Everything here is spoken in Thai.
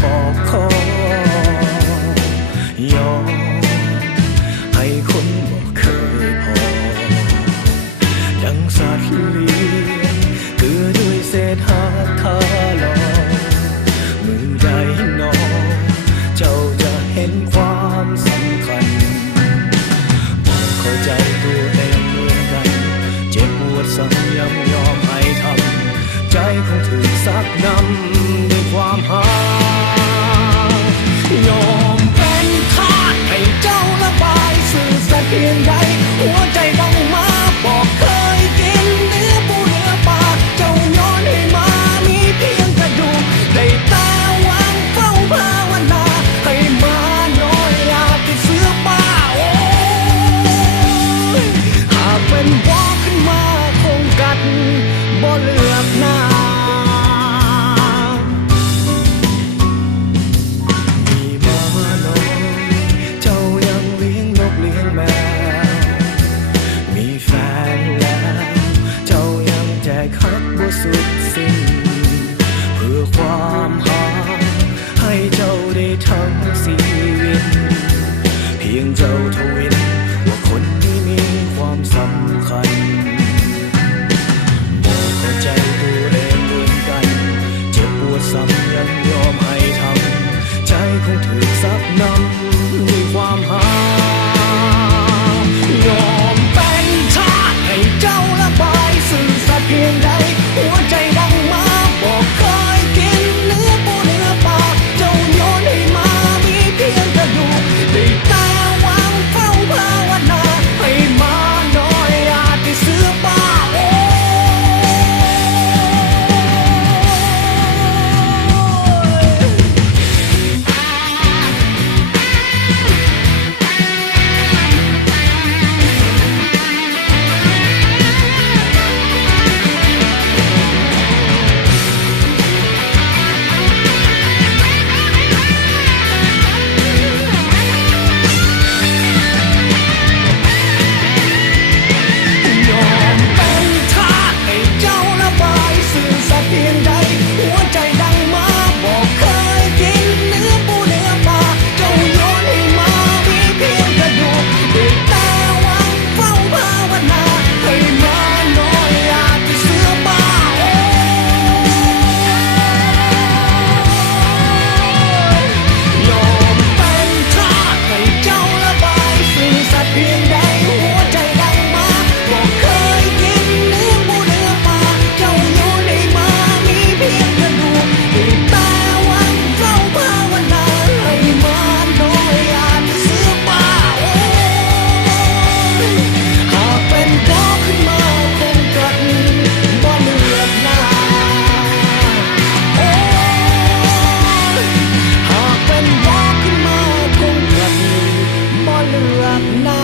ปอกคอยอมให้คนบ่เคยพอดังสัตว์เลี้ยงคือด้วยเศษหาคาลอมือใดน้องเจ้าจะเห็นความสำคัญบอกเข้าใจตัวเองเหมือนกันเจ็บปวดซ้ำยังยอมให้ทำใจคงถูกซักนำด้วยความหายอมเป็นทาสให้เจ้าระบายสื่อสัตย์เพียงใดหัวใจต้องมาบอกเคยกินเนื้อปูเนื้อปลาเจ้าย้อนให้มามีเพียงกระดูกได้แต่หวังเฝ้าภาวนาให้มาน้อยอาจติดเสื้อป้าโอ้ยหากเป็นบอกขึ้นมาคงกัดบ่เลือกหน้ามีมาน้อยเจ้ายังเลี้ยงนกเลี้ยงแมวมีแฟนแล้วเจ้ายังแจกฮักบ่สุดสิ้นเพื่อความหาให้เจ้าได้ทั้งชีวิตเพียงเจ้าทวินว่าคนที่มีความสำคัญบอกเข้าใจตัวเองเหมือนกันเจ็บปวดซ้ำยังยอมให้ทำใจคงถูกซักนำด้วยความหายอมเป็นทาสให้เจ้าระบายสื่อสัตย์เพียงใดหัวใจดังมาบอกเคยกินเนื้อปูเนื้อปลาเจ้าโยนให้มามีเพียงกระดูกได้แต่หวังเฝ้าภาวนาให้มาน้อยอาจติดเสื้อป้าโอ้ยอมเป็นทาสให้เจ้าระบายสื่อสัตย์เพียงใดหัวใจดังมาบอกเคยกินเนื้อปูเนื้อปลาเจ้าโยนให้มามีเพียงกระดูกได้แต่หวังเฝ้าภาวนาให้มาน้อยอาจติดเสื้อป้าโอ้ยอมเป็นทาสให้เจ้าระบายสื่อสัตย์เพียงใดหัวใจดังมาบอกเคยกินเนื้อปูเนื้อปลาเจ้าโยนให้มามีเพียงกระดูกได้แต่หวังเฝ้าภาวนาให้มาน้อยอาจติดเสื้อป้าโอ้ยหากเป็นบอกขึ้นมาคงกัดบ่เลือกหน้าโอ้ยหากเป็นบอกขึ้นมาคงกัดบ่เลือกหน้า